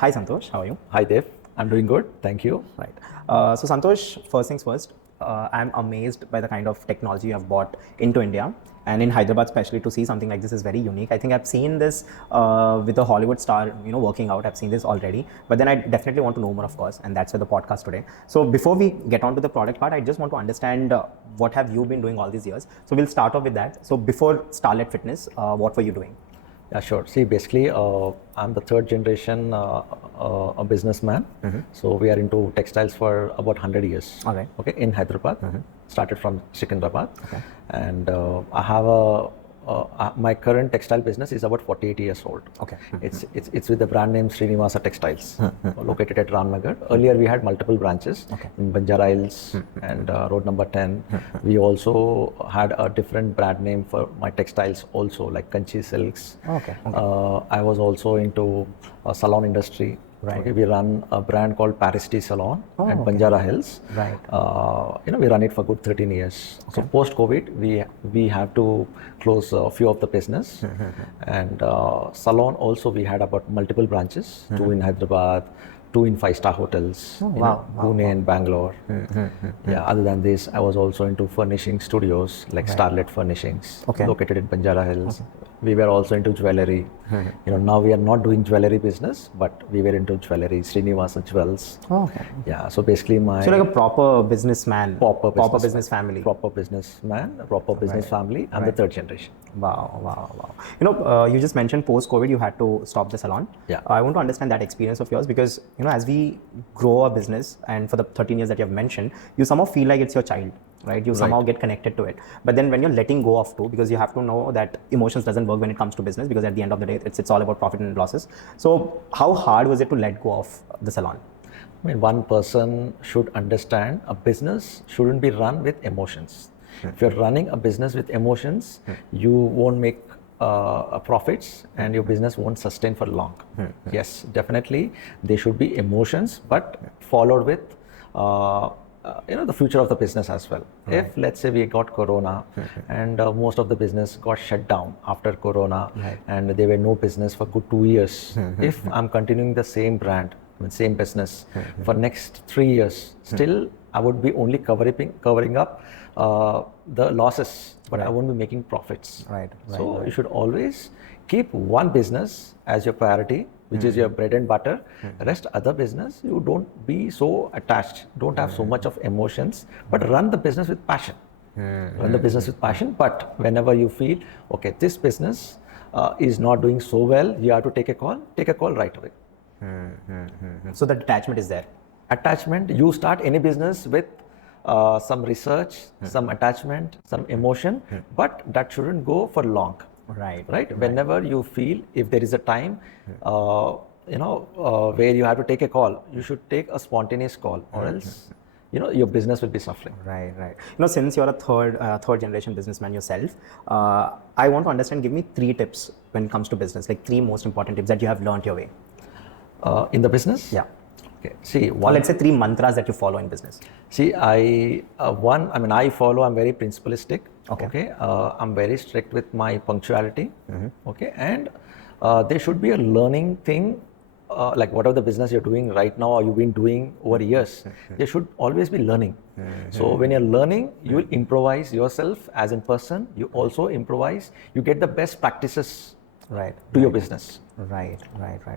Hi Santosh, how are you? Hi Dev, I'm doing good, thank you. Right. So Santosh, first things first, I'm amazed by the kind of technology you have brought into India, and in Hyderabad especially. To see something like this is very unique. I think I've seen this with a Hollywood star, working out. I've seen this already, but then I definitely want to know more, of course, and that's why the podcast today. So before we get on to the product part, I just want to understand what have you been doing all these years. So we'll start off with that. So before Starlet Fitness, what were you doing? Yeah, sure. See, basically, I'm the third generation a businessman. So we are into textiles for about 100 years. All right. Okay, in Hyderabad. Started from Secunderabad. Okay. And I have my current textile business is about 48 years old. Okay. It's with the brand name Srinivasa Textiles, located at Ramnagar. Earlier we had multiple branches in Banjara Hills and road number 10. We also had a different brand name for my textiles also, like Kanchi Silks. Okay. I was also into salon industry. Right. Okay, we run a brand called Paris Tea Salon at Banjara Hills. Right. We run it for good 13 years. So post COVID, we have to close a few of the business. And salon also we had about multiple branches, 2 in Hyderabad, 2 in 5-star hotels, Pune and Bangalore. Yeah. Other than this, I was also into furnishing studios like Starlet Furnishings, located in Banjara Hills. We were also into jewelry. Now we are not doing jewelry business, but we were into jewelry, Srinivasa Jewels. Okay. Yeah. So basically, So like a proper businessman, proper business family. Proper businessman, proper business family. I'm the third generation. Wow. You just mentioned post-COVID, you had to stop the salon. Yeah. I want to understand that experience of yours because, as we grow a business and for the 13 years that you have mentioned, you somehow feel like it's your child, right? You somehow get connected to it. But then when you're letting go of too, because you have to know that emotions doesn't work when it comes to business, because at the end of the day, it's all about profit and losses. So how hard was it to let go of the salon? I mean, one person should understand a business shouldn't be run with emotions. If you're running a business with emotions, you won't make profits and your business won't sustain for long. Yes, definitely there should be emotions, but followed with the future of the business as well. If let's say we got Corona and most of the business got shut down after Corona and there were no business for good 2 years. If I'm continuing the same brand, same business for next 3 years, still I would be only covering up the losses, but I won't be making profits. So you should always keep one business as your priority, which is your bread and butter. Rest other business, you don't be so attached, don't have so much of emotions, but run the business with passion. Run the business with passion, but whenever you feel, okay, this business is not doing so well, you have to take a call right away. So the detachment is there. Attachment, you start any business with some research, some attachment, some emotion, but that shouldn't go for long. Right. Whenever you feel, if there is a time, where you have to take a call, you should take a spontaneous call, or else, your business will be suffering. Right. Since you're a third generation businessman yourself, I want to understand. Give me 3 tips when it comes to business, like 3 most important tips that you have learned your way. In the business? Yeah. Okay. See, or let's say 3 mantras that you follow in business. See, I'm very principalistic. Okay. I'm very strict with my punctuality. Okay. And there should be a learning thing, like whatever the business you're doing right now or you've been doing over years, there should always be learning. So when you're learning, you will improvise yourself as in person. You also improvise, you get the best practices to your business. Right.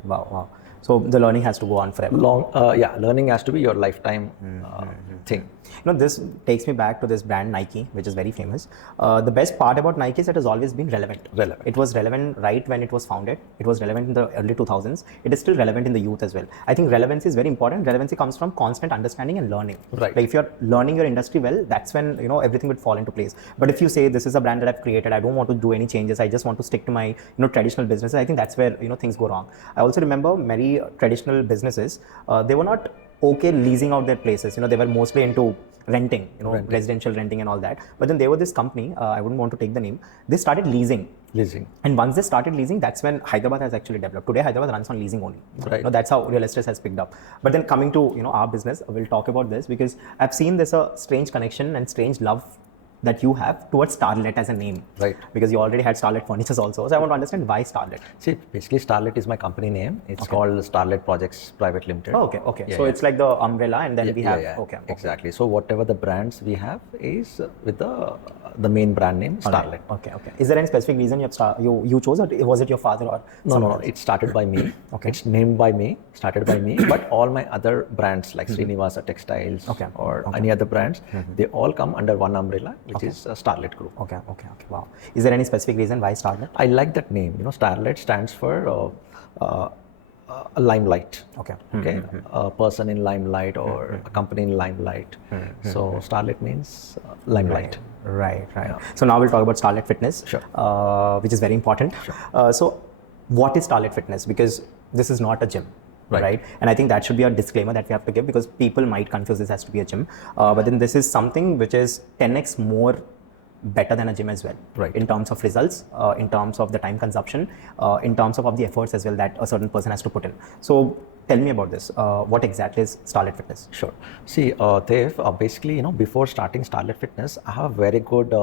Wow. So the learning has to go on forever. Learning has to be your lifetime thing. This takes me back to this brand Nike, which is very famous. The best part about Nike is it has always been relevant. It was relevant right when it was founded. It was relevant in the early 2000s. It is still relevant in the youth as well. I think relevancy is very important. Relevancy comes from constant understanding and learning. Like if you're learning your industry well, that's when everything would fall into place. But if you say this is a brand that I've created, I don't want to do any changes, I just want to stick to my traditional businesses, I think that's where things go wrong. I also remember many traditional businesses, they were not okay leasing out their places. They were mostly into renting, residential renting and all that. But then there was this company, I wouldn't want to take the name, they started leasing. And once they started leasing, that's when Hyderabad has actually developed. Today, Hyderabad runs on leasing only. That's how real estate has picked up. But then coming to our business, we'll talk about this because I've seen there's a strange connection and strange love that you have towards Starlet as a name. Right. Because you already had Starlet Furnitures also. So I want to understand why Starlet. See, basically Starlet is my company name. It's called Starlet Projects Private Limited. Oh, okay. So it's like the umbrella, and then we have okay. Exactly. So whatever the brands we have is with the main brand name Starlet. Okay. Is there any specific reason you chose, or was it your father or No. It started by me. It's named by me, started by me. But all my other brands like Srinivasa Textiles or any other brands, they all come under one umbrella, which is Starlet Group. Okay. Wow. Is there any specific reason why Starlet? I like that name. Starlet stands for a limelight. Okay. A person in limelight or a company in limelight. So Starlet means limelight. Right. Yeah. So now we'll talk about Starlet Fitness, which is very important. Sure. So what is Starlet Fitness? Because this is not a gym. Right. And I think that should be a disclaimer that we have to give, because people might confuse this as to be a gym. But then this is something which is 10x more better than a gym as well. Right. In terms of results, in terms of the time consumption, in terms of the efforts as well that a certain person has to put in. So tell me about this. What exactly is Starlet Fitness? Sure. See, Dev, basically, before starting Starlet Fitness, I have a very good,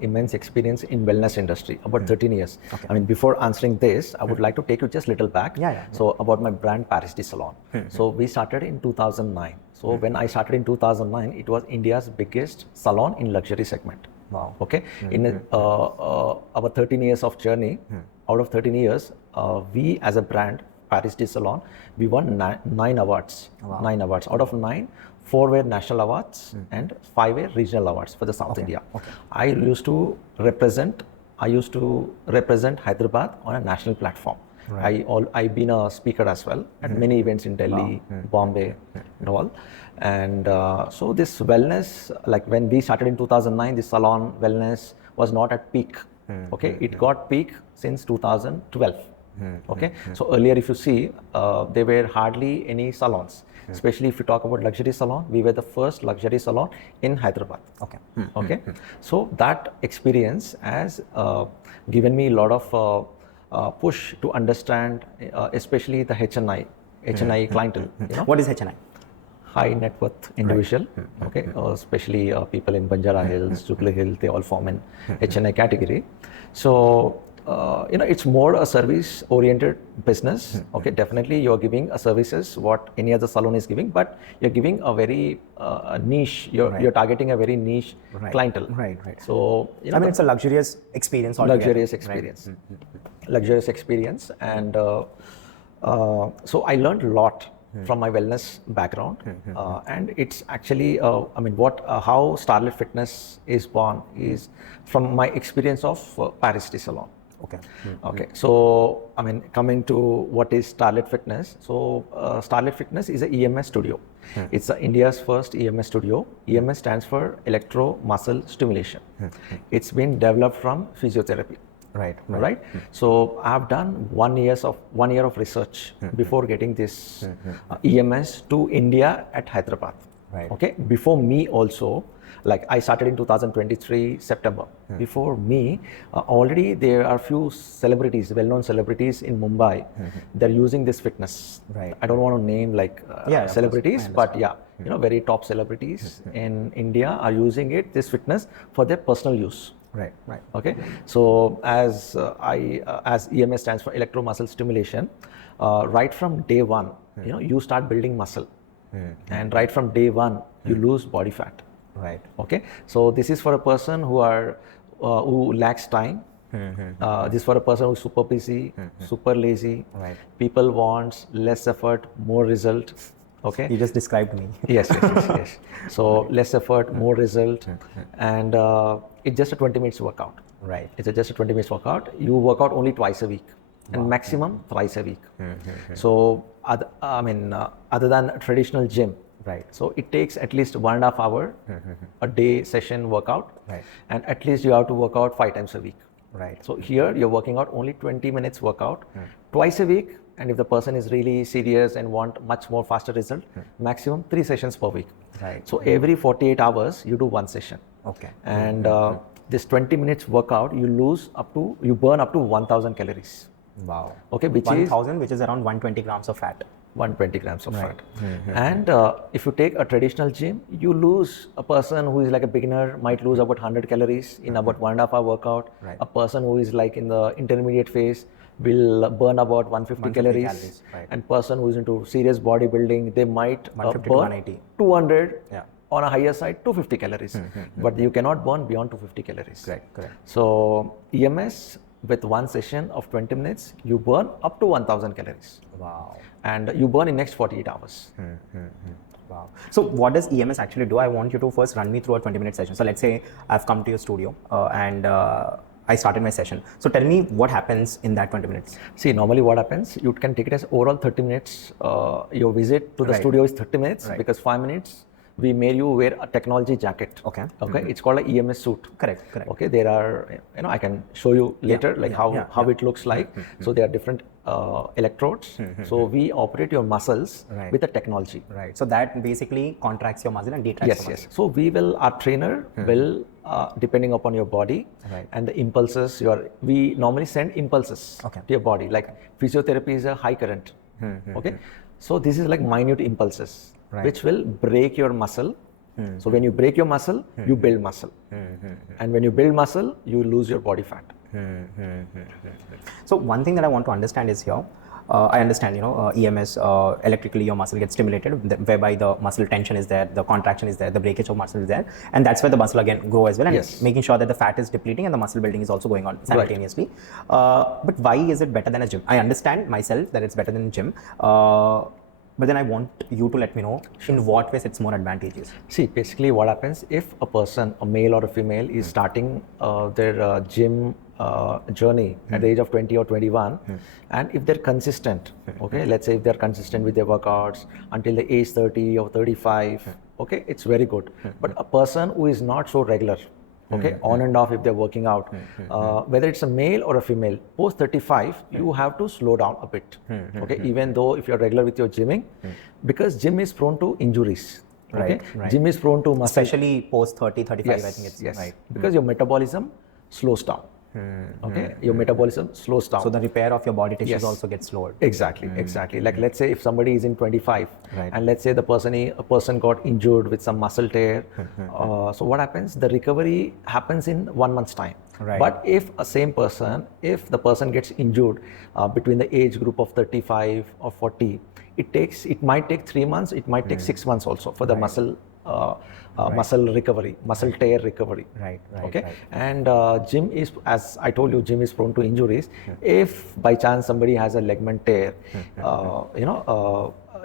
immense experience in wellness industry, about 13 years. Okay. I mean, before answering this, I would like to take you just a little back. So about my brand, Paris de Salon. So we started in 2009. So when I started in 2009, it was India's biggest salon in luxury segment. Wow. Okay. In our 13 years of journey, out of 13 years, we as a brand, Paris de Salon, we won 9 awards. Wow. 9 awards. Out of 9, 4 were national awards and 5 were regional awards for the South India. Okay. I used to represent Hyderabad on a national platform. Right. I've been a speaker as well at many events in Delhi, Bombay, and all. And so this wellness, like when we started in 2009, the salon wellness was not at peak. Okay, it got peak since 2012. Okay, so earlier if you see, there were hardly any salons. Especially if you talk about luxury salon, we were the first luxury salon in Hyderabad. Okay. So that experience has given me a lot of push to understand, especially the HNI clientele. What is HNI? High net worth individual. Okay, especially people in Banjara Hills, Jubilee Hills, they all form in HNI category. So it's more a service oriented business. Okay, definitely you're giving a services what any other salon is giving, but you're giving a very niche, you're targeting a very niche clientele. Right. So I mean, it's a luxurious experience altogether. Luxurious experience. And so I learned a lot from my wellness background, and it's actually how Starlet Fitness is born is from my experience of Paris de Salon. Okay. So, I mean, coming to what is Starlet Fitness. So, Starlet Fitness is an EMS studio. It's India's first EMS studio. EMS stands for Electro Muscle Stimulation. It's been developed from physiotherapy. Right. So I have done 1 year of research before getting this EMS to India at Hyderabad. Right. Okay. Before me also, like I started in 2023 September. Before me, already there are few celebrities, well-known celebrities in Mumbai. They're using this fitness. Right. I don't want to name like celebrities, but very top celebrities in India are using this fitness for their personal use. Right. Okay. So as EMS stands for electro muscle stimulation, right from day one, you start building muscle, and right from day one you lose body fat. Right. Okay. So this is for a person who lacks time. This is for a person who's super busy, super lazy. Right. People wants less effort, more result. Okay. You just described me. Yes. So less effort, more result, and it's just a 20 minutes workout. Right. It's just a 20 minutes workout. You work out only twice a week, and maximum thrice a week. So other than a traditional gym. Right. So it takes at least 1.5 hours a day session workout. Right. And at least you have to work out 5 times a week. Right. So here you're working out only 20 minutes workout twice a week. And if the person is really serious and want much more faster result, maximum 3 sessions per week. Right. So every 48 hours you do 1 session. Okay. And this 20 minutes workout, you burn up to 1,000 calories. Wow. Okay, which is around 120 grams of fat. 120 grams of fat. And if you take a traditional gym, you lose, a person who is like a beginner might lose about 100 calories in about 1.5 hour workout. A person who is like in the intermediate phase will burn about 150 calories. And person who is into serious bodybuilding, they might 150 to burn 180. 200, on a higher side 250 calories. But you cannot burn beyond 250 calories. Correct. So EMS, with one session of 20 minutes, you burn up to 1000 calories. Wow. And you burn in next 48 hours. Wow. So what does EMS actually do? I want you to first run me through a 20-minute session. So let's say I've come to your studio and I started my session. So tell me what happens in that 20 minutes. See, normally what happens, you can take it as overall 30 minutes. Your visit to the studio is 30 minutes because 5 minutes we made you wear a technology jacket. Okay. It's called an EMS suit. Correct. Okay, there are, I can show you later how it looks like. So there are different electrodes. So we operate your muscles with the technology. Right. So that basically contracts your muscle and detracts your muscle. So our trainer will, depending upon your body and the impulses, we normally send impulses to your body. Like physiotherapy is a high current. Okay. So this is like minute impulses. Which will break your muscle. So when you break your muscle, you build muscle. And when you build muscle, you lose your body fat. So one thing that I want to understand is here, I understand, EMS, electrically your muscle gets stimulated, whereby the muscle tension is there, the contraction is there, the breakage of muscle is there, and that's where the muscle again grow as well, and making sure that the fat is depleting and the muscle building is also going on simultaneously. But why is it better than a gym? I understand myself that it's better than a gym. But then I want you to let me know in what ways it's more advantageous. See, basically what happens if a person, a male or a female, is starting their gym journey at the age of 20 or 21, and if they're consistent, okay, let's say if they're consistent with their workouts until the age 30 or 35, okay, it's very good. But a person who is not so regular, okay, on and off if they're working out, whether it's a male or a female, post 35, you have to slow down a bit, okay, even though if you're regular with your gymming, because gym is prone to injuries, okay, gym is prone to muscle. Especially post 30, 35, I think it's right. Because your metabolism slows down. Okay, your metabolism slows down. So the repair of your body tissues also gets slowed. Exactly. Like let's say if somebody is in 25 and let's say a person got injured with some muscle tear. So what happens? The recovery happens in 1 month's time. But if the person gets injured between the age group of 35 or 40, it might take 3 months, it might take 6 months also for the muscle recovery, muscle tear recovery. And gym is, as I told you, gym is prone to injuries. If by chance somebody has a ligament tear,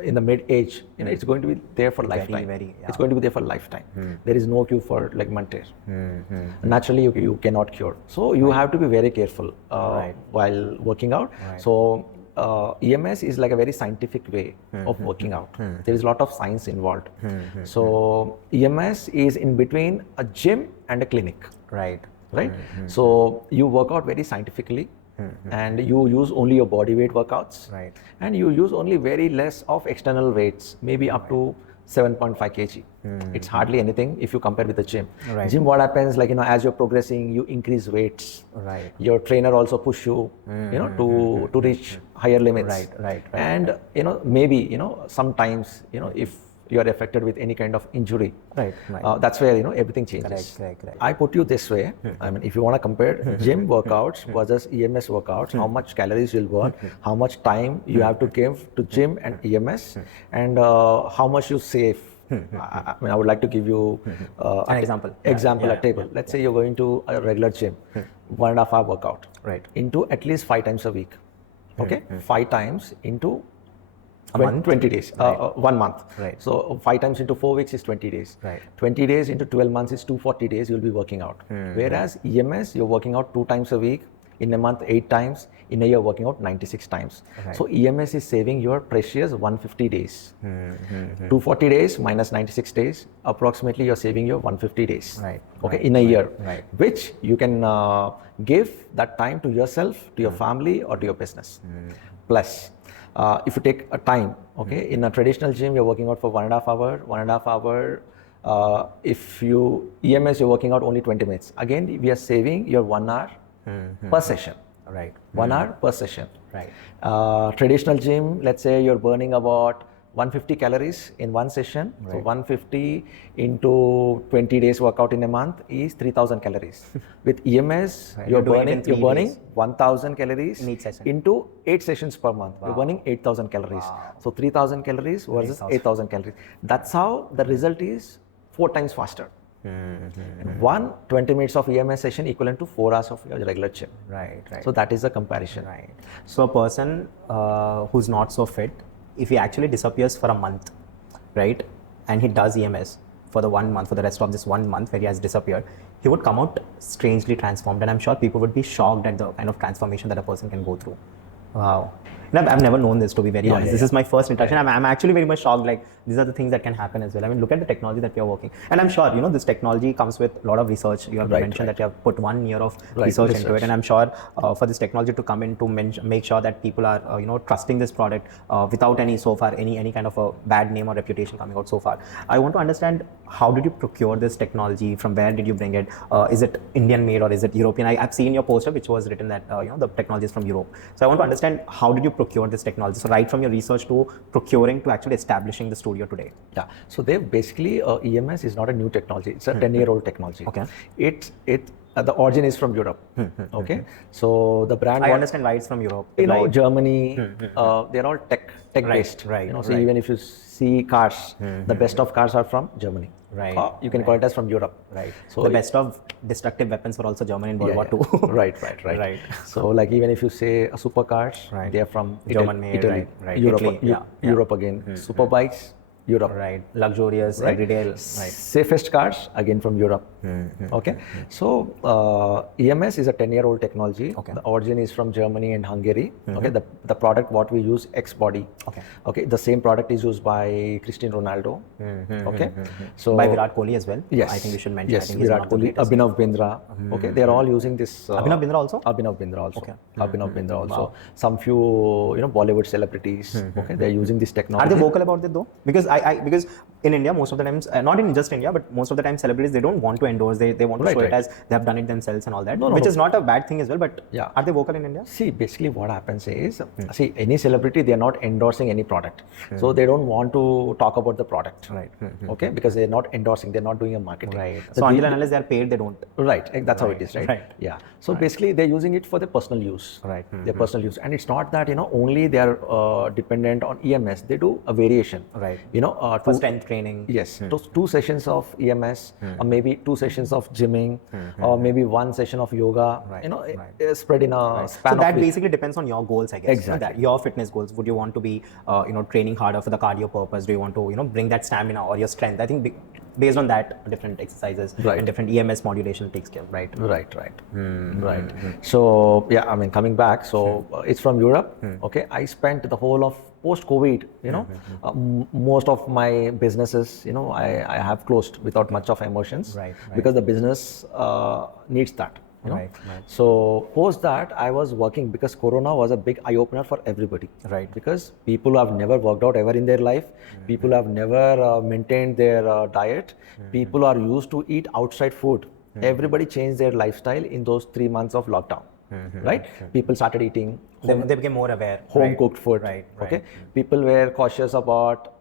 in the mid-age, it's going to be there for lifetime. It's going to be there for lifetime. There is no cure for ligament tear. Naturally, you cannot cure. So you have to be very careful while working out. So EMS is like a very scientific way of working out. There is a lot of science involved. So EMS is in between a gym and a clinic. Right. So you work out very scientifically. And you use only your body weight workouts. And you use only very less of external weights, maybe up to 7.5 kg. It's hardly anything if you compare with the gym. Gym, what happens, like, as you're progressing, you increase weights. Your trainer also push you, to reach higher limits. And, maybe, sometimes, if you are affected with any kind of injury, that's where, everything changes. I put you this way, I mean, if you want to compare gym workouts versus EMS workouts, how much calories you'll burn, how much time you have to give to gym and EMS, and how much you save. I mean, I would like to give you an example. A table. Let's say you're going to a regular gym, 1.5 hour workout, into at least 5 times a week. Okay, 5 times into 20 days, 1 month. So 5 times into 4 weeks is 20 days. 20 days into 12 months is 240 days you'll be working out. Whereas EMS, you're working out 2 times a week, in a month 8 times, in a year working out 96 times. So EMS is saving your precious 150 days. 240 days minus 96 days, approximately you're saving your 150 days. In a year, which you can give that time to yourself, to your family, or to your business. Plus, if you take a time, in a traditional gym, you're working out for 1.5 hour. If you EMS, you're working out only 20 minutes. Again, we are saving your 1 hour per session. Right. 1 hour per session. Right. Traditional gym, let's say you're burning about 150 calories in one session. So 150 into 20 days workout in a month is 3000 calories. With EMS, you're burning 1000 calories in each session. into 8 sessions per month. You're burning 8000 calories. So 3000 calories versus 8000 calories. That's how the result is 4 times faster. And 20 minutes of EMS session equivalent to 4 hours of your regular gym. Right. So that is the comparison. Right. So a person who's not so fit, if he actually disappears for a month, right, and he does EMS for the 1 month, for the rest of this 1 month where he has disappeared, he would come out strangely transformed, and I'm sure people would be shocked at the kind of transformation that a person can go through. Wow. And I've never known this, to be very honest. This is my first interaction. I'm actually very much shocked. Like, these are the things that can happen as well. I mean, look at the technology that we are working. And I'm sure, this technology comes with a lot of research. You have mentioned that you have put 1 year of research into it. And I'm sure for this technology to come in to make sure that people are, trusting this product without any kind of a bad name or reputation coming out so far. I want to understand, how did you procure this technology? From where did you bring it? Is it Indian made or is it European? I've seen your poster, which was written that, the technology is from Europe. So I want to understand, how did you procure this technology? So right from your research to procuring to actually establishing the studio today. Yeah. So they basically, EMS is not a new technology. It's a 10-year-old technology. Okay. The origin is from Europe. Okay. So the brand. I understand why it's from Europe. Germany. They're all tech based. Right. So even if you see cars, the best of cars are from Germany. Right. You can call it as from Europe. Right. So the best of destructive weapons were also German in World War II. Right. So like, even if you say supercars, they are from German Italy. Right. Europe. Italy. Europe again. Super bikes, Europe. Right. Luxurious, everyday. Right. Safest cars, again from Europe. Okay. So EMS is a 10-year-old technology. Okay. The origin is from Germany and Hungary. Okay. The product what we use, X-Body. Okay. The same product is used by Cristiano Ronaldo. Okay. So by Virat Kohli as well. Yes. I think we should mention. Yes. I think Virat Kohli, Abhinav Bindra. Okay. They are all using this. Abhinav Bindra also. Abhinav Bindra also. Okay. Abhinav Bindra also. Wow. Some few Bollywood celebrities. Okay. They are using this technology. Are they vocal about it though? Because because in India, most of the times, not in just India, but most of the time, celebrities, they don't want to endorse. They want to show it as they have done it themselves and all that, which is not a bad thing as well. But are they vocal in India? See, basically what happens is, see, any celebrity, they are not endorsing any product. So they don't want to talk about the product. Right. Okay, because they're not endorsing, they're not doing a marketing. Right. So until and unless they are paid, they don't. Right. That's how it is, right? Yeah. So basically, they're using it for their personal use. Right. Their personal use. And it's not that, only they are dependent on EMS. They do a variation. Right. For strength training. Yes. 2 sessions of EMS, or maybe 2 sessions of gymming, or maybe 1 session of yoga. Spread in a span of. So that basically depends on your goals, I guess. Exactly. Your fitness goals. Would you want to be, training harder for the cardio purpose? Do you want to, bring that stamina or your strength? I think based on that, different exercises and different EMS modulation takes care. Right. Right. So yeah, I mean, coming back. So it's from Europe. Okay. I spent the whole of post-COVID, most of my businesses, I have closed without much of emotions, because the business needs that. So post that, I was working, because Corona was a big eye-opener for everybody. Right. Because people who have never worked out ever in their life, people who have never maintained their diet, people who are used to eat outside food. Everybody changed their lifestyle in those 3 months of lockdown. Right? People started eating. They became more aware. Home cooked food. Okay. People were cautious about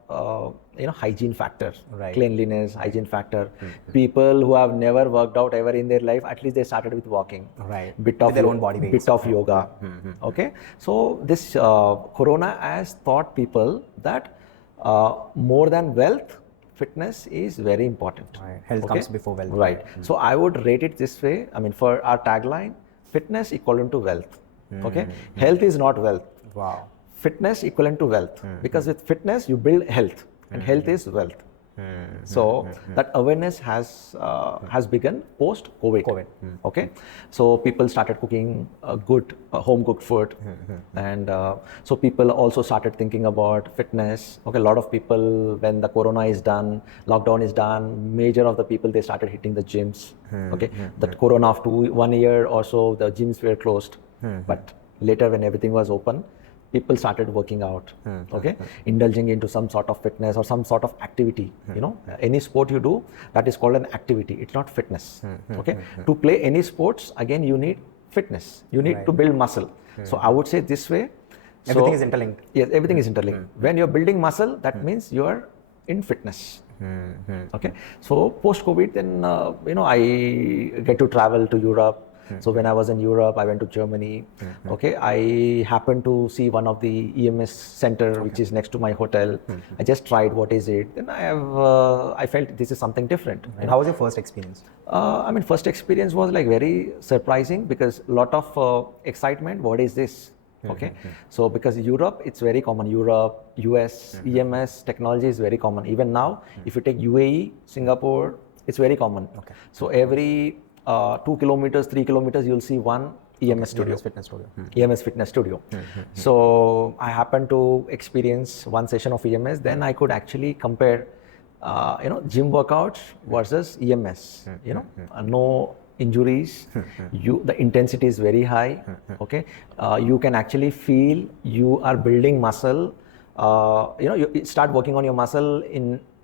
hygiene factor, cleanliness, hygiene factor. People who have never worked out ever in their life, at least they started with walking. Bit of their own body weight. Bit of yoga. Okay. So this Corona has taught people that more than wealth, fitness is very important. Health comes before wealth. Right. So I would rate it this way. I mean, for our tagline, fitness equivalent to wealth. Okay. Health is not wealth. Wow. Fitness equivalent to wealth, because with fitness you build health, and health is wealth. So that awareness has begun post COVID. Okay, so people started cooking good home cooked food, and so people also started thinking about fitness. Okay, a lot of people, when the Corona is done, lockdown is done, major of the people, they started hitting the gyms. Okay, that Corona after 1 year or so, the gyms were closed, but later when everything was open, people started working out, okay, indulging into some sort of fitness or some sort of activity. Any sport you do, that is called an activity. It's not fitness. Okay, to play any sports, again, you need fitness. You need to build muscle. So I would say this way. Everything is interlinked. Yes, everything is interlinked. When you're building muscle, that means you're in fitness. Okay. So post-COVID, then I get to travel to Europe. So when I was in Europe, I went to Germany. Okay, I happened to see one of the EMS center which is next to my hotel. I just tried what is it. Then I felt this is something different. And how was your first experience? First experience was like very surprising because a lot of excitement. What is this? Okay, so because Europe, it's very common. Europe, US, EMS technology is very common. Even now, if you take UAE, Singapore, it's very common. Okay. So every 2 kilometers, 3 kilometers, you'll see one EMS studio. EMS fitness studio. EMS fitness studio. So I happened to experience one session of EMS. Then I could actually compare, gym workouts versus EMS. No injuries. The intensity is very high. Okay, you can actually feel you are building muscle. You start working on your muscle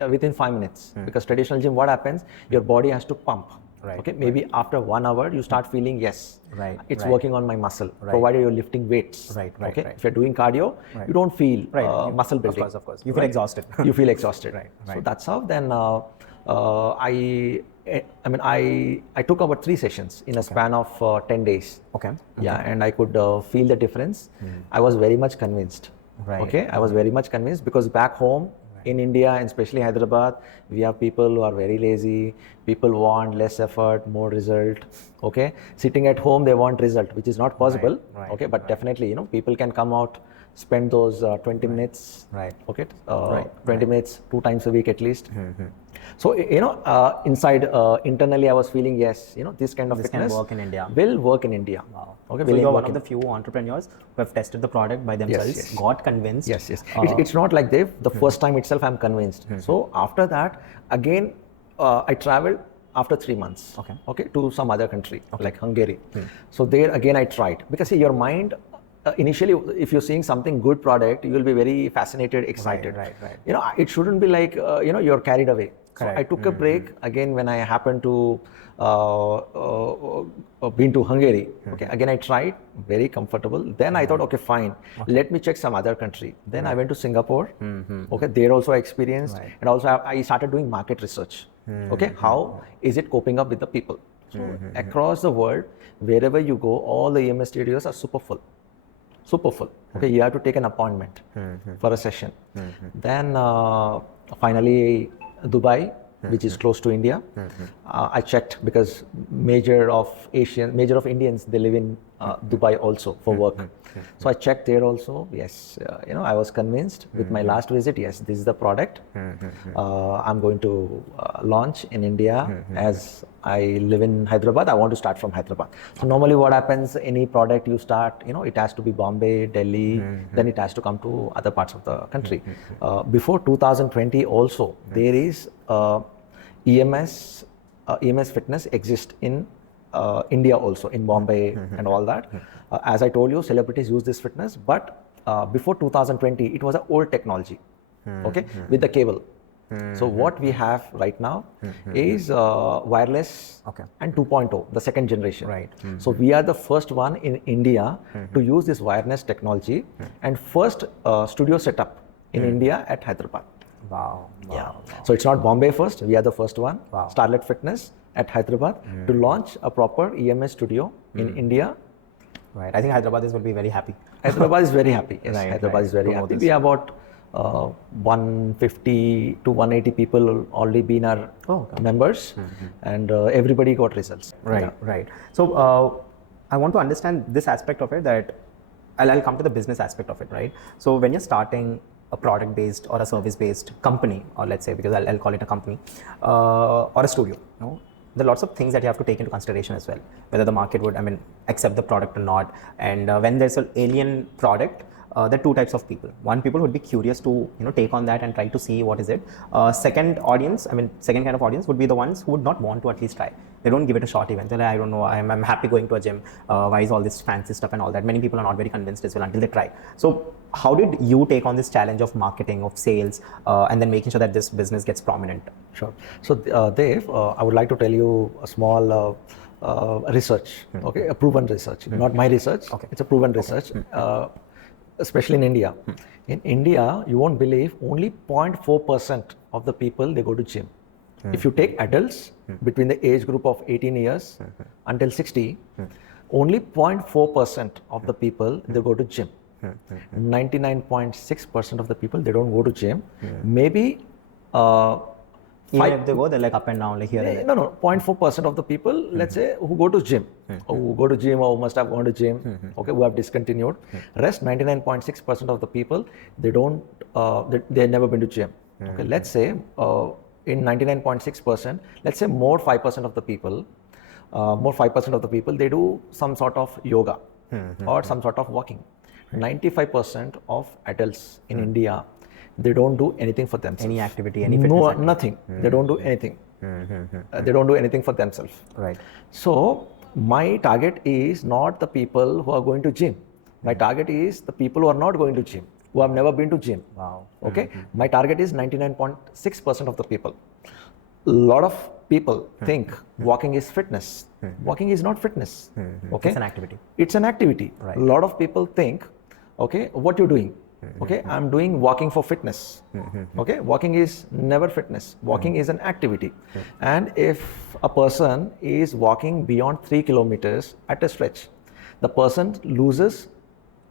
within 5 minutes. Because traditional gym, what happens? Your body has to pump. Right. Okay, maybe after 1 hour you start feeling it's working on my muscle, provided you're lifting weights. Okay, if you're doing cardio, you don't feel muscle building. Of course. You feel exhausted. You feel exhausted. So that's how then I took about 3 sessions in a span of 10 days. Okay. Yeah, and I could feel the difference. I was very much convinced. Okay, I was very much convinced because back home in India and especially Hyderabad, we have people who are very lazy. People want less effort, more result. Okay, sitting at home they want result, which is not possible. Okay, but definitely people can come out, spend those 20 minutes. Okay, 20 minutes 2 times a week at least. So inside internally I was feeling this kind of fitness can work in India. Will work in India. Wow. Okay, so you're one of the few entrepreneurs who have tested the product by themselves, got convinced. Yes. It's not like the first time itself I'm convinced. So after that, again, I traveled after 3 months. Okay, to some other country like Hungary. So there again I tried because see, your mind initially, if you're seeing something good product, you will be very fascinated, excited. It shouldn't be like you're carried away. So I took a break again when I happened to been to Hungary. Okay, again I tried, very comfortable. Then I thought, okay, fine, let me check some other country. Then I went to Singapore. Okay, there also I experienced, and also I started doing market research. Okay, how is it coping up with the people? So across the world, wherever you go, all the EMS studios are super full. Okay, you have to take an appointment for a session. Then finally Dubai, which is close to India. I checked because major of Indians, they live in Dubai also for work. So I checked there also. Yes, I was convinced with my last visit. Yes, this is the product I'm going to launch in India. As I live in Hyderabad, I want to start from Hyderabad. So normally what happens, any product you start, it has to be Bombay, Delhi, then it has to come to other parts of the country. Before 2020 also, there is EMS fitness exists in India also, in Bombay and all that. As I told you, celebrities use this fitness, but before 2020, it was an old technology, okay, with the cable. So what we have right now is wireless and 2.0, the second generation. So we are the first one in India to use this wireless technology and first studio setup in India at Hyderabad. Wow. So it's not Bombay first, we are the first one, Starlet Fitness at Hyderabad to launch a proper EMS studio in India. Right. I think Hyderabad will be very happy. Hyderabad is very happy. Yes, Hyderabad is very happy. We have about 150 to 180 people already been our members, and everybody got results. Right. So I want to understand this aspect of it, that I'll come to the business aspect of it, right? So when you're starting a product-based or a service-based company, or let's say, because I'll call it a company, or a studio, there are lots of things that you have to take into consideration as well. Whether the market would, accept the product or not. And when there's an alien product, there are 2 types of people. One, people would be curious to take on that and try to see what is it. Second kind of audience would be the ones who would not want to at least try. They don't give it a shot even. They're like, I don't know, I'm happy going to a gym. Why is all this fancy stuff and all that? Many people are not very convinced as well until they try. So how did you take on this challenge of marketing, of sales, and then making sure that this business gets prominent? Sure. So Dev, I would like to tell you a small research, okay, a proven research, not my research, it's a proven research, especially in India. In India, you won't believe only 0.4% of the people they go to gym. If you take adults between the age group of 18 years until 60, only 0.4% of the people they go to gym. 99.6% of the people they don't go to gym. Maybe even if they go, they're like up and down, like here and there. no, 0.4% of the people, let's say, who go to gym, who go to gym or must have gone to gym, okay, who have discontinued. Rest 99.6% of the people, they don't, they never been to gym. Okay, let's say in 99.6%, let's say more 5% of the people, they do some sort of yoga or some sort of walking. 95% of adults in India, they don't do anything for themselves. Any activity, any fitness activity. Nothing. They don't do anything. They don't do anything for themselves. Right. So my target is not the people who are going to gym. My target is the people who are not going to gym, who have never been to gym. Wow. Okay. My target is 99.6% of the people. A lot of people think walking is fitness. Walking is not fitness. Okay. It's an activity. It's an activity. Right. A lot of people think, okay, what you're doing? Okay, I'm doing walking for fitness. Okay, walking is never fitness. Walking is an activity. And if a person is walking beyond 3 kilometers at a stretch, the person loses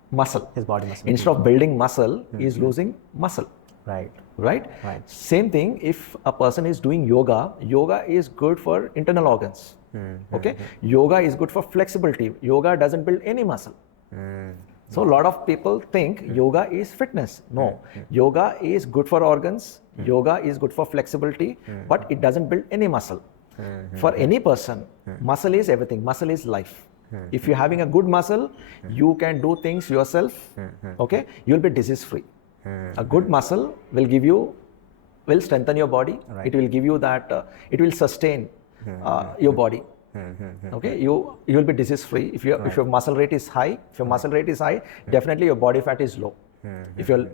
muscle. His body muscle. Instead of building muscle, he is losing muscle. Right. Right? Right. Same thing, if a person is doing yoga, yoga is good for internal organs. Okay, yoga is good for flexibility. Yoga doesn't build any muscle. So a lot of people think yoga is fitness. No, yoga is good for organs, yoga is good for flexibility, but it doesn't build any muscle. For any person, muscle is everything, muscle is life. If you're having a good muscle, you can do things yourself, okay, you'll be disease free. A good muscle will strengthen your body, it will give you that, it will sustain your body. Okay, you will be disease free if your muscle rate is high. If your muscle rate is high, definitely your body fat is low. If your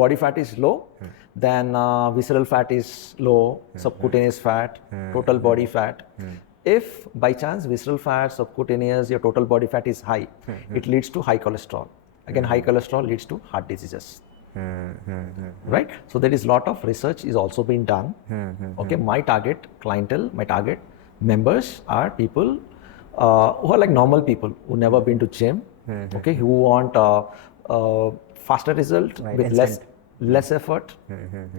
body fat is low, then visceral fat is low, subcutaneous fat, total body fat. If by chance visceral fat, subcutaneous, your total body fat is high, it leads to high cholesterol. Again, high cholesterol leads to heart diseases. Right? So there is a lot of research is also being done. Okay, my target clientele, my target members are people who are like normal people who never been to gym, okay, who want faster result with less effort,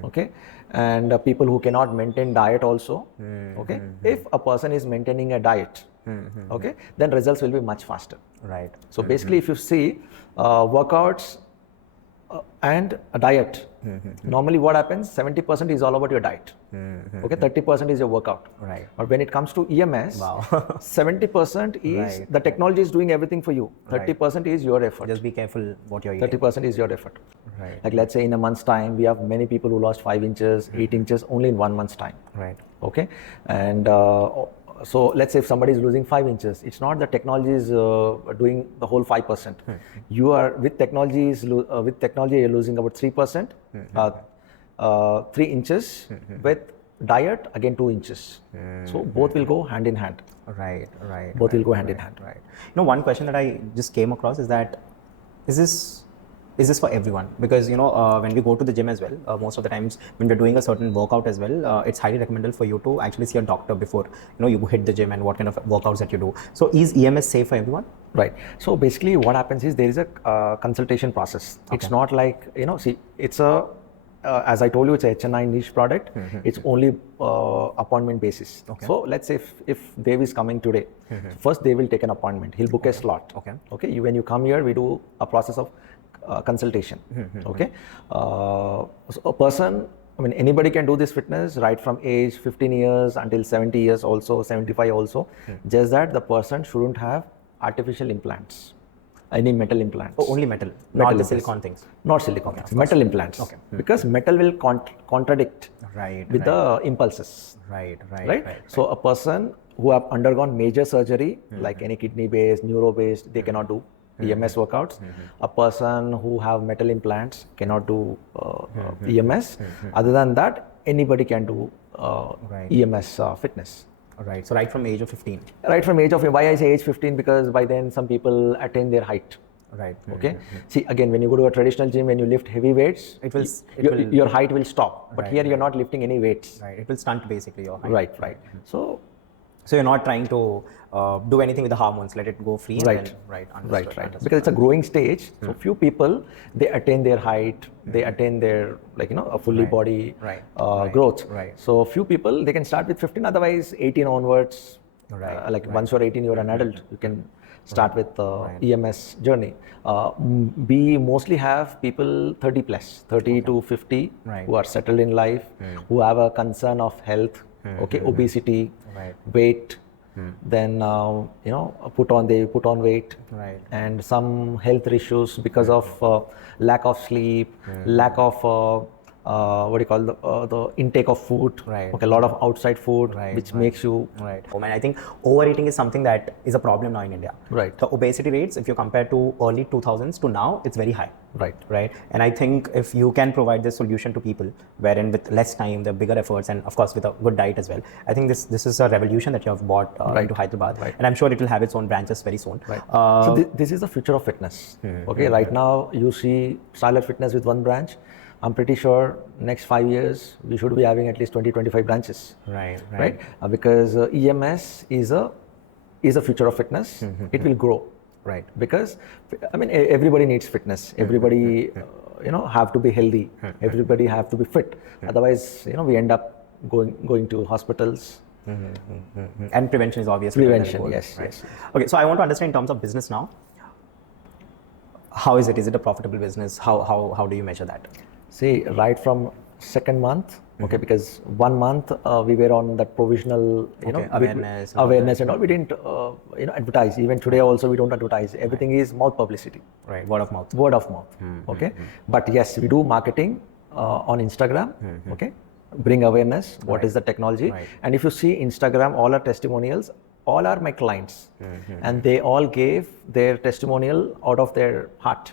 okay, and people who cannot maintain diet also, okay. If a person is maintaining a diet, okay, then results will be much faster. Right. So basically, if you see workouts and a diet, normally what happens, 70% is all about your diet, okay, 30% is your workout. Right. But when it comes to EMS, 70% is the technology is doing everything for you, 30% is your effort. Just be careful what you're eating. 30% is your effort. Right. Like let's say in a month's time, we have many people who lost 5 inches, 8 inches only in 1 month's time. Right. Okay, and so let's say if somebody is losing 5 inches, it's not the technology is doing the whole 5%. You are with technology you're losing about 3%, 3 inches. With diet again 2 inches. So both will go hand in hand. Right. Both will go hand in hand. Right. You know, one question that I just came across is that is this for everyone? Because when we go to the gym as well, most of the times when we're doing a certain workout as well, it's highly recommendable for you to actually see a doctor before you hit the gym and what kind of workouts that you do. So is EMS safe for everyone? Right. So basically what happens is there is a consultation process. Okay. It's not like, see, it's a as I told you, it's a HNI niche product. It's only appointment basis. Okay. So let's say if Dev is coming today, first they will take an appointment. He'll book a slot. Okay. When you come here, we do a process of consultation. Okay. So a person, anybody can do this fitness right from age 15 years until 70 years also, 75 also. Just that the person shouldn't have artificial implants. Any metal implants. Oh, only metal, not the silicone things. Not silicone things, metal implants. Okay. Because metal will contradict with the impulses. Right. So a person who have undergone major surgery, like any kidney-based, neuro-based, they cannot do EMS workouts. A person who have metal implants cannot do EMS. Other than that, anybody can do EMS fitness. Right. So right from age of 15. Right from age of, why I say age 15, because by then some people attain their height. Right. Okay. See, again, when you go to a traditional gym, when you lift heavy weights, your height will stop. But here you're not lifting any weights. Right. It will stunt basically your height. Right. So you're not trying to do anything with the hormones. Let it go free. Right. And then, Right. Because it's a growing stage. So few people, they attain their height, they attain their, like, a fully body growth. Right. So few people, they can start with 15. Otherwise, 18 onwards. Right. Once you're 18, you're an adult. You can start with EMS journey. We mostly have people 30 plus, 30 to 50, who are settled in life, who have a concern of health, obesity, weight. Then put on weight, and some health issues because of lack of sleep, lack of the intake of food. A lot of outside food, which makes you. And I think overeating is something that is a problem now in India. The obesity rates, if you compare to early 2000s to now, it's very high. Right. And I think if you can provide this solution to people, wherein with less time, the bigger efforts, and of course with a good diet as well, I think this is a revolution that you have brought into Hyderabad, and I'm sure it will have its own branches very soon. So this is the future of fitness. Right now you see Starlet Fitness with one branch. I'm pretty sure next 5 years we should be having at least 20-25 branches. Right. Because EMS is a future of fitness. It will grow. Because everybody needs fitness. Everybody have to be healthy. Everybody have to be fit. Otherwise, we end up going to hospitals. And prevention is obviously prevention. Yes. Okay, so I want to understand in terms of business now. How is it? Is it a profitable business? How do you measure that? See, right from second month, because 1 month we were on that provisional, awareness and all. We didn't, advertise. Even today also we don't advertise. Everything is mouth publicity. Word of mouth. Okay. But yes, we do marketing on Instagram. Okay. Bring awareness. What is the technology? And if you see Instagram, all our testimonials, all are my clients, and they all gave their testimonial out of their heart.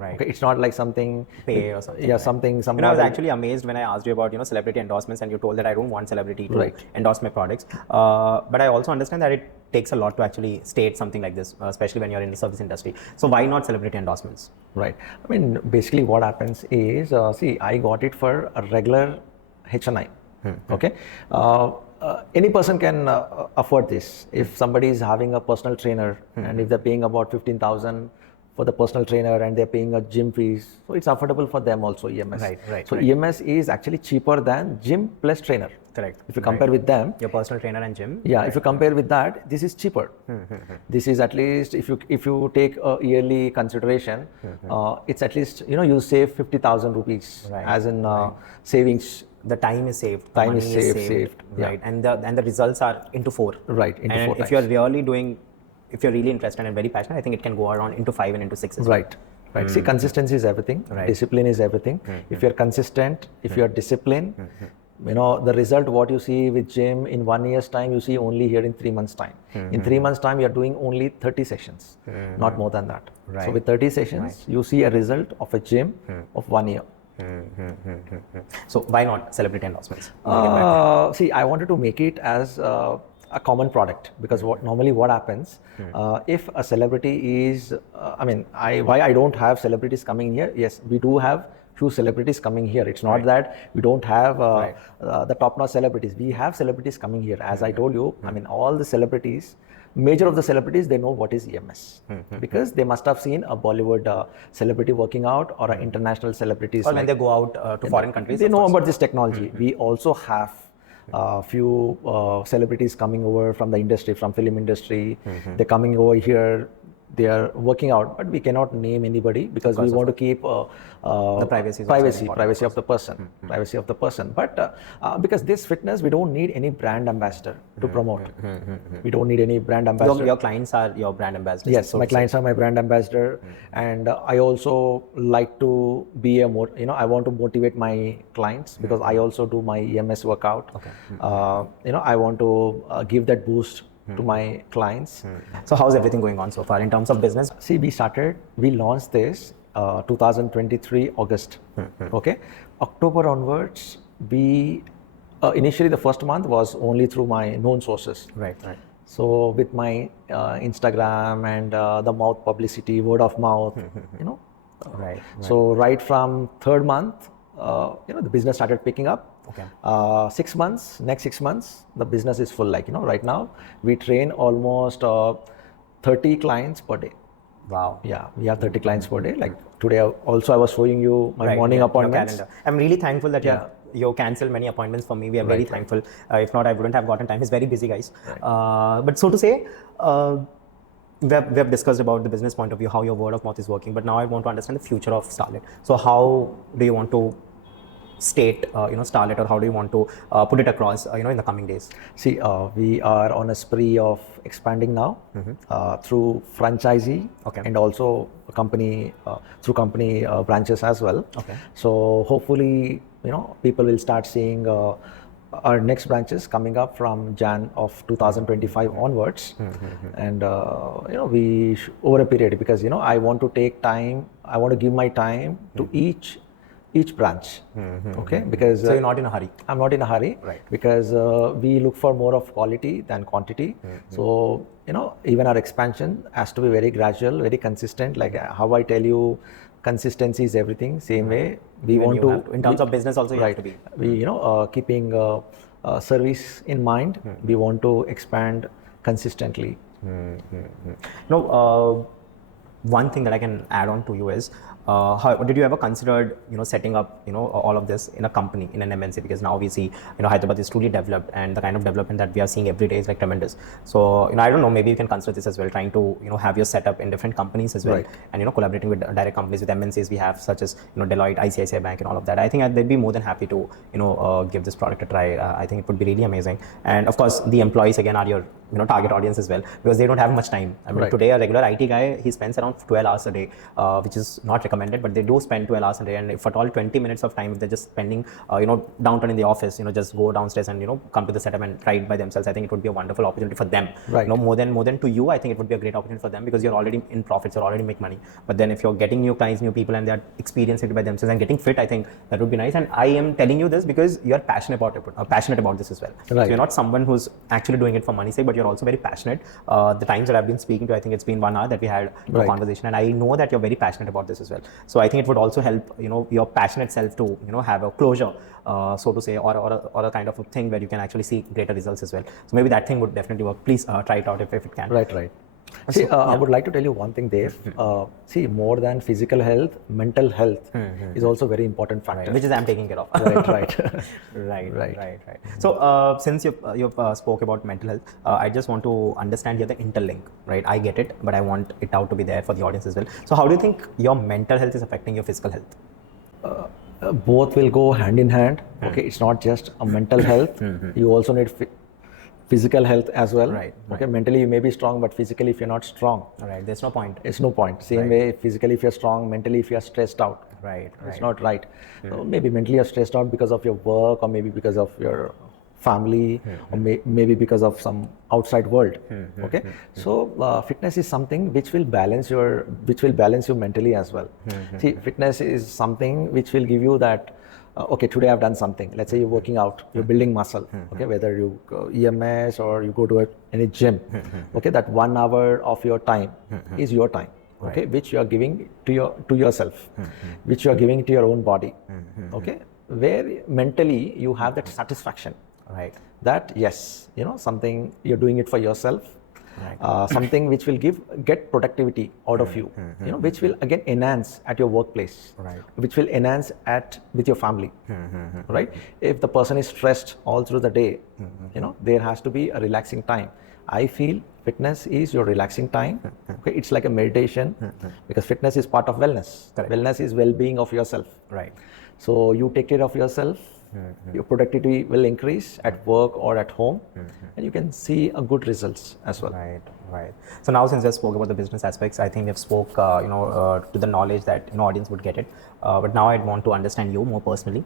Okay, it's not like something pay or something. Yeah, something. I was actually amazed when I asked you about celebrity endorsements, and you told that I don't want celebrity to endorse my products. But I also understand that it takes a lot to actually state something like this, especially when you're in the service industry. So why not celebrity endorsements? Right. Basically what happens is, I got it for a regular HNI. Okay. Any person can afford this. If somebody is having a personal trainer, and if they're paying about 15,000 for the personal trainer, and they're paying a gym fees, so it's affordable for them also, EMS. So EMS is actually cheaper than gym plus trainer. Correct. If you compare with them, your personal trainer and gym. Yeah. If you compare with that, this is cheaper. This is at least, if you take a yearly consideration, it's at least you save 50,000 rupees as in savings. The time is saved. Time is saved. Right. And the results are into 4. Right. Into 4 if you're really interested and very passionate, I think it can go around into 5 and into 6 as well. Right. See, consistency is everything. Discipline is everything. If you're consistent, if you're disciplined, the result what you see with gym in 1 year's time, you see only here in 3 months' time. In 3 months' time, you're doing only 30 sessions, not more than that. So with 30 sessions, you see a result of a gym of 1 year. So why not celebrity endorsements? See, I wanted to make it as a common product, because what happens if a celebrity is, why I don't have celebrities coming here? Yes, we do have few celebrities coming here. It's not that we don't have the top-notch celebrities. We have celebrities coming here. As I told you, all the celebrities, major of the celebrities, they know what is EMS, because they must have seen a Bollywood celebrity working out, or an international celebrities. Or when they go out to foreign countries, they know about this technology. We also have few celebrities coming over from the industry, from film industry. They're coming over here. They are working out, but we cannot name anybody, because we want to keep the privacy of the person. Privacy of the person. But because this fitness, we don't need any brand ambassador to promote. We don't need any brand ambassador. Your clients are your brand ambassadors. Yes, my clients are my brand ambassador, and I also like to be I want to motivate my clients, because I also do my EMS workout. I want to give that boost to my clients. So how's everything going on so far in terms of business? See, we launched this 2023 August. Okay, October onwards, we Initially, the first month was only through my known sources. Right. So with my Instagram and the mouth publicity, word of mouth, you know. Right. So right from third month, the business started picking up. Okay. 6 months, next 6 months, the business is full. Like, right now, we train almost 30 clients per day. Wow. Yeah, we have 30 clients per day. Like today, also I was showing you my Right, morning yeah, appointments. your calendar. I'm really thankful that you cancelled many appointments for me. We are very thankful. If not, I wouldn't have gotten time. It's very busy, guys. But so to say, we have discussed about the business point of view, how your word of mouth is working. But now I want to understand the future of Starlet. So how do you want to state, Starlet, or how do you want to put it across, in the coming days? See, we are on a spree of expanding now through franchisee and also company through company branches as well. Okay. So hopefully, people will start seeing our next branches coming up from Jan of 2025 onwards, and we over a period, because I want to take time. I want to give my time to each branch. Okay, because So you're not in a hurry. I'm not in a hurry, Right. because we look for more of quality than quantity. So even our expansion has to be very gradual, very consistent. Like how I tell you, consistency is everything. Same way we Even want you to have to, in terms of business also, you have to be. we keeping service in mind. We want to expand consistently. One thing that I can add on to you is, how did you ever considered setting up all of this in a company, in an MNC? Because now we see Hyderabad is truly developed, and the kind of development that we are seeing every day is like tremendous. So I don't know, maybe you can consider this as well, trying to have your setup in different companies as well, and collaborating with direct companies, with MNCs we have, such as Deloitte, ICICI Bank, and all of that. I think they'd be more than happy to give this product a try. I think it would be really amazing. And of course, the employees again are your target audience as well, because they don't have much time. I mean, today a regular IT guy, he spends around 12 hours a day, which is not recommended, but they do spend 12 hours a day. And if at all 20 minutes of time, if they're just spending downtown in the office, just go downstairs and come to the setup and try it by themselves, I think it would be a wonderful opportunity for them. More than to you, I think it would be a great opportunity for them, because you're already in profits, you're already make money. But then if you're getting new clients, new people, and they're experiencing it by themselves and getting fit, I think that would be nice. And I am telling you this because you're passionate about it, passionate about this as well. So you're not someone who's actually doing it for money's sake, but you're also very passionate. The times that I've been speaking to, I think it's been 1 hour that we had a conversation, and I know that you're very passionate about this as well. So I think it would also help your passionate self to have a closure, so to say, or a kind of a thing where you can actually see greater results as well. So maybe that thing would definitely work. Please try it out if it can. Right. See, I would like to tell you one thing, Dave. See, more than physical health, mental health is also a very important factor. Which is I'm taking care of. Right. So since you've spoke about mental health, I just want to understand here the interlink, right? I get it, but I want it out to be there for the audience as well. So how do you think your mental health is affecting your physical health? Both will go hand in hand. Okay, it's not just a mental health. You also need physical health as well. Okay, mentally you may be strong, but physically if you're not strong, there's no point. It's no point. Same way, physically if you're strong, mentally if you're stressed out, it's not right. So maybe mentally you're stressed out because of your work, or maybe because of your family, or maybe because of some outside world. Okay, so fitness is something which will balance you mentally as well. See, fitness is something which will give you that. Okay, today I've done something. Let's say you're working out, you're building muscle. Okay, whether you go EMS or you go to any gym. Okay, that 1 hour of your time is your time. Okay, which you are giving to yourself, which you are giving to your own body. Okay, where mentally you have that satisfaction. That yes, something you're doing it for yourself. Something which will get productivity out of you, which will again enhance at your workplace, which will enhance with your family, right? If the person is stressed all through the day, there has to be a relaxing time. I feel fitness is your relaxing time. Okay, it's like a meditation, because fitness is part of wellness. Wellness is well-being of yourself. So you take care of yourself. Your productivity will increase at work or at home, and you can see a good results as well. Right. So now, since I spoke about the business aspects, I think we've spoke to the knowledge that audience would get it. But now I'd want to understand you more personally.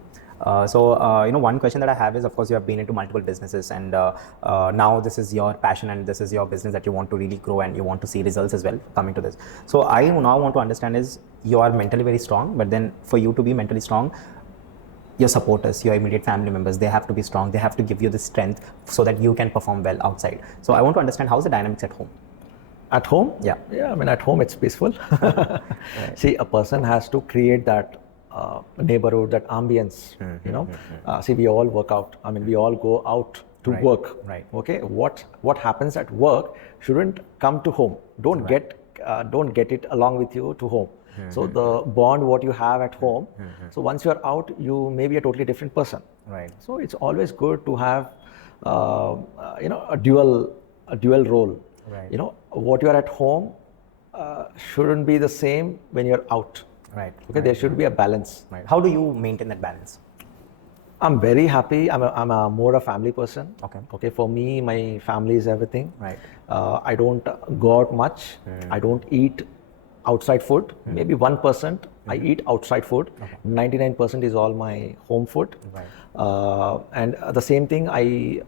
So one question that I have is, of course, you have been into multiple businesses, and now this is your passion, and this is your business that you want to really grow, and you want to see results as well coming to this. So I now want to understand is, you are mentally very strong, but then for you to be mentally strong, your supporters, your immediate family members, they have to be strong. They have to give you the strength so that you can perform well outside. So I want to understand how's the dynamics at home. At home? Yeah. Yeah, I mean, at home it's peaceful. See, a person has to create that neighborhood, that ambience, you know. See, we all work out. I mean, we all go out to work. Right. Okay. What happens at work shouldn't come to home. Don't get it along with you to home. So the bond what you have at home. So once you're out, you may be a totally different person. Right. So it's always good to have, you know, a dual role. Right. You know, what you are at home shouldn't be the same when you're out. Right. Okay, there should be a balance. Right. How do you maintain that balance? I'm very happy. I'm a more a family person. Okay. Okay, for me, my family is everything. Right. I don't go out much. I don't eat outside food. Maybe 1% I eat outside food. 99% is all my home food. Right. And the same thing I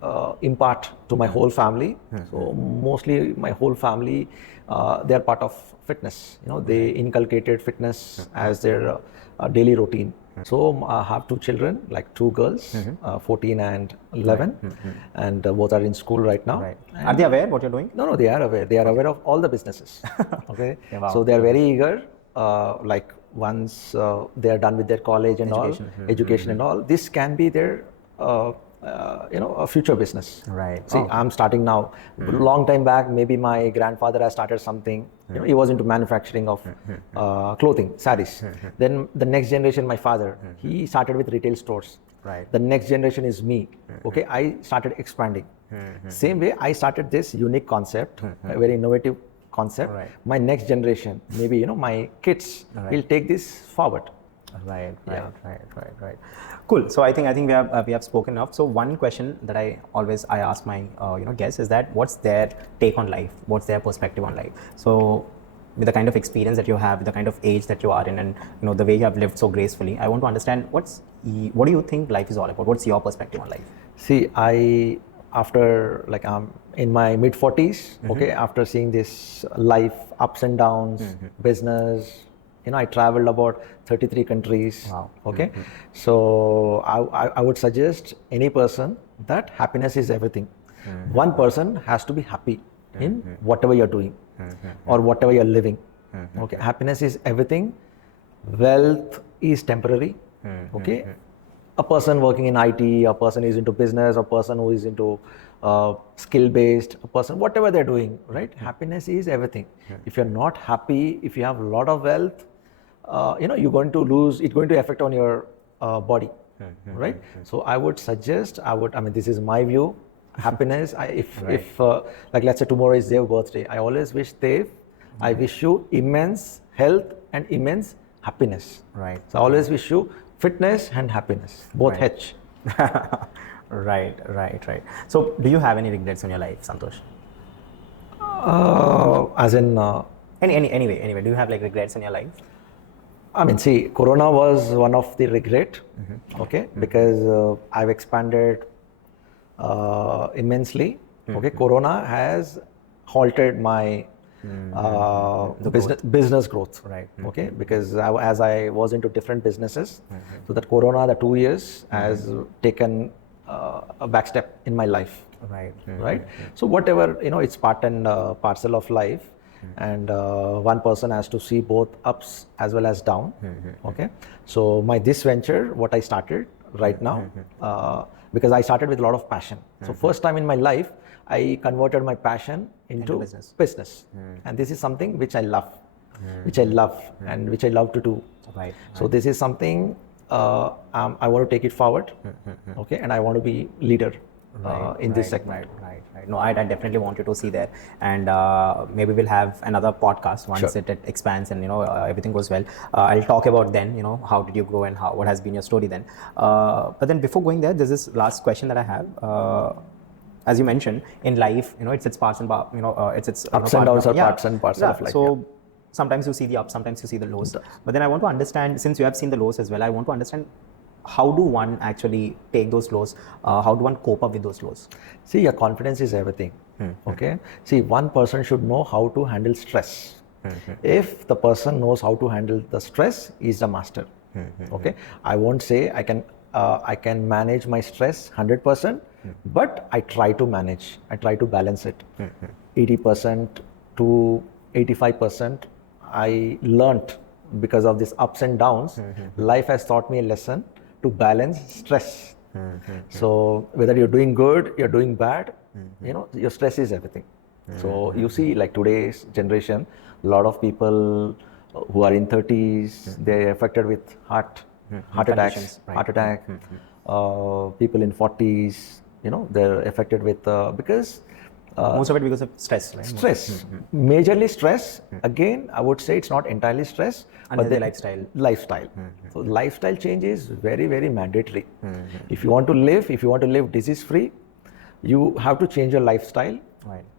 impart to my whole family. So mostly my whole family, they are part of fitness. You know, they inculcated fitness as their daily routine. So I have two children, like two girls, 14 and 11, and both are in school right now. Right. Are they aware what you're doing? No, they are aware. They are aware of all the businesses. Okay, Yeah, wow. so they are very eager. Like once they are done with their college and education and all, this can be their you know, a future business. Right. See, I'm starting now. Long time back, maybe my grandfather has started something. You know, he was into manufacturing of clothing, sarees. Then the next generation, my father, he started with retail stores. Right. The next generation is me. Okay, I started expanding. Same way, I started this unique concept, a very innovative concept. Right. My next generation, maybe, you know, my kids will take this forward. Right. Cool. So I think we have spoken enough. So one question that I ask my you know, guests is that what's their take on life? What's their perspective on life? So with the kind of experience that you have, with the kind of age that you are in, and you know, the way you have lived so gracefully, I want to understand what do you think life is all about? What's your perspective on life? See, after like in my mid 40s, okay, after seeing this life ups and downs, business, you know, I traveled about 33 countries. Wow. Okay, so I would suggest any person that happiness is everything. One person has to be happy in whatever you're doing or whatever you're living. Okay, happiness is everything. Wealth is temporary. Okay, a person working in IT, a person who is into business, a person who is into skill based, a person, whatever they're doing, right? Happiness is everything. If you're not happy, if you have a lot of wealth, you know, you're going to lose, it's going to affect on your body, right? So I would suggest, I mean, this is my view, happiness, if like let's say tomorrow is Dev's birthday, I always wish Dev, I wish you immense health and immense happiness. Right. So I always wish you fitness and happiness, both H. Right. So do you have any regrets in your life, Santosh? As in... Anyway, do you have like regrets in your life? I mean, see, Corona was one of the regret, okay, because I've expanded immensely. Okay, Corona has halted my business growth. Right. Okay, because as I was into different businesses, so that Corona, the 2 years, has taken a back step in my life. Right. Right. So whatever, you know, it's part and parcel of life. And one person has to see both ups as well as down. Okay, so this venture, what I started right now, because I started with a lot of passion. So first time in my life, I converted my passion into business. And this is something which I love, and which I love to do. Right. So this is something I want to take it forward. Okay, and I want to be leader in this segment. Right. No, I definitely want you to see there, and maybe we'll have another podcast once it expands and, you know, everything goes well. I'll talk about then, you know, how did you grow and what has been your story then. But then before going there, there's this last question that I have. As you mentioned, in life, you know, it's parts and you know, it's ups and downs are parts and parcels of life. So sometimes you see the ups, sometimes you see the lows. But then I want to understand, since you have seen the lows as well, I want to understand, how do one actually take those lows? How do one cope up with those lows? See, your confidence is everything. Okay. See, one person should know how to handle stress. If the person knows how to handle the stress, he's the master. Okay. I won't say I can I can manage my stress 100%, but I try to manage. I try to balance it. 80% to 85%. I learnt because of these ups and downs. Life has taught me a lesson to balance stress. So whether you're doing good, you're doing bad, your stress is everything. So you see, like today's generation, a lot of people who are in 30s, they're affected with heart attacks, people in 40s, they're affected with because most of it because of stress, right? Stress, majorly stress. Again, I would say it's not entirely stress, but the lifestyle. So lifestyle change is very, very mandatory. If you want to live disease-free, you have to change your lifestyle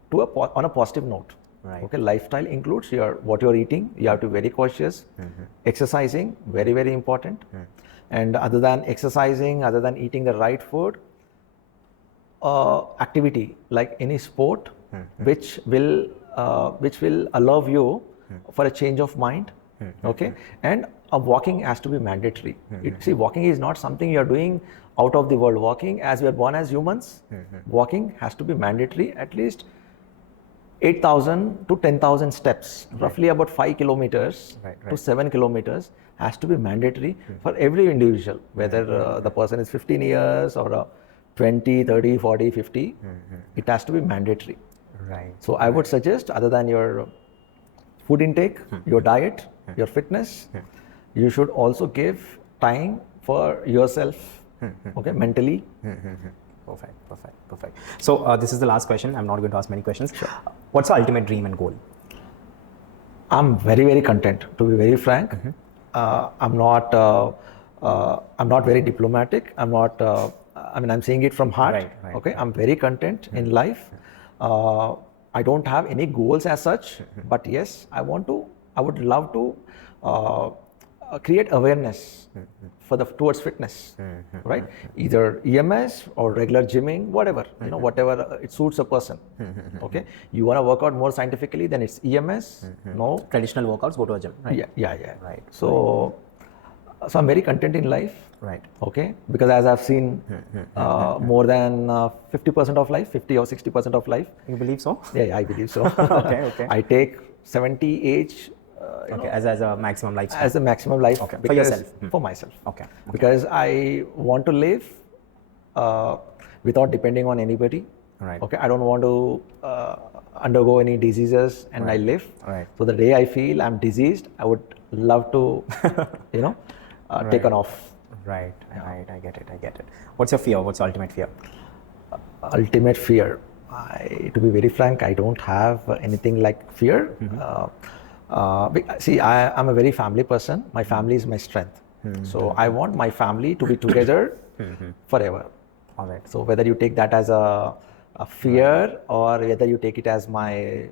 to on a positive note. Okay, lifestyle includes what you're eating. You have to be very cautious. Exercising, very, very important. And other than exercising, other than eating the right food, activity like any sport, which will allow you for a change of mind. Okay, and walking has to be mandatory. See, walking is not something you are doing out of the world. Walking, as we are born as humans, walking has to be mandatory, at least 8,000 to 10,000 steps, roughly about 5 kilometers to 7 kilometers has to be mandatory for every individual, whether the person is 15 years or 20, 30, 40, 50, it has to be mandatory. So I would suggest, other than your food intake, your diet, your fitness, you should also give time for yourself, okay, mentally. Perfect. So this is the last question. I'm not going to ask many questions. Sure. What's your ultimate dream and goal? I'm very, very content, to be very frank. I'm not very diplomatic. I'm saying it from heart. Okay, I'm very content in life. I don't have any goals as such, but yes, I would love to create awareness towards fitness, right? Either EMS or regular gymming, whatever, whatever it suits a person. Okay, you want to work out more scientifically, then it's EMS. No traditional workouts, go to a gym. Right? Yeah. Right. So I'm very content in life. Right. Okay, because as I've seen more than 50% of life, 50 or 60% of life. You believe so? Yeah, I believe so. Okay. I take 70 age. As a maximum lifespan. As a maximum life. Okay. For yourself? For myself. Okay. Because I want to live without depending on anybody. Right. Okay, I don't want to undergo any diseases and I live. Right. So the day I feel I'm diseased, I would love to, take on off. Right. I get it. What's your fear? What's your ultimate fear? Ultimate fear. To be very frank, I don't have anything like fear. See, I'm a very family person. My family is my strength. So I want my family to be together forever. All right. So whether you take that as a fear or whether you take it as my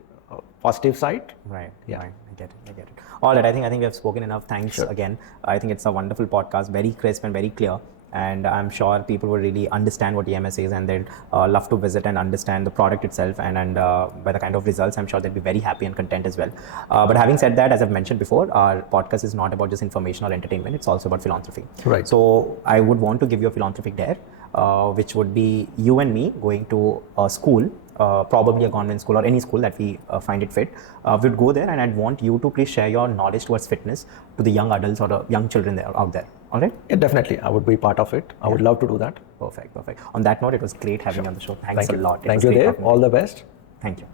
positive side. Right. Yeah. Right. I get it. All right. I think we have spoken enough. Thanks again. I think it's a wonderful podcast, very crisp and very clear. And I'm sure people will really understand what EMS is, and they'd love to visit and understand the product itself, and by the kind of results, I'm sure they'll be very happy and content as well. But having said that, as I've mentioned before, our podcast is not about just information or entertainment, it's also about philanthropy. Right. So I would want to give you a philanthropic dare, which would be you and me going to a school, probably a government school or any school that we find it fit. We'd go there, and I'd want you to please share your knowledge towards fitness to the young adults or the young children out there. All right? Yeah, definitely. I would be part of it. I would love to do that. Perfect. On that note, it was great having you on the show. Thanks a lot. Thank you, Dave. All the best. Thank you.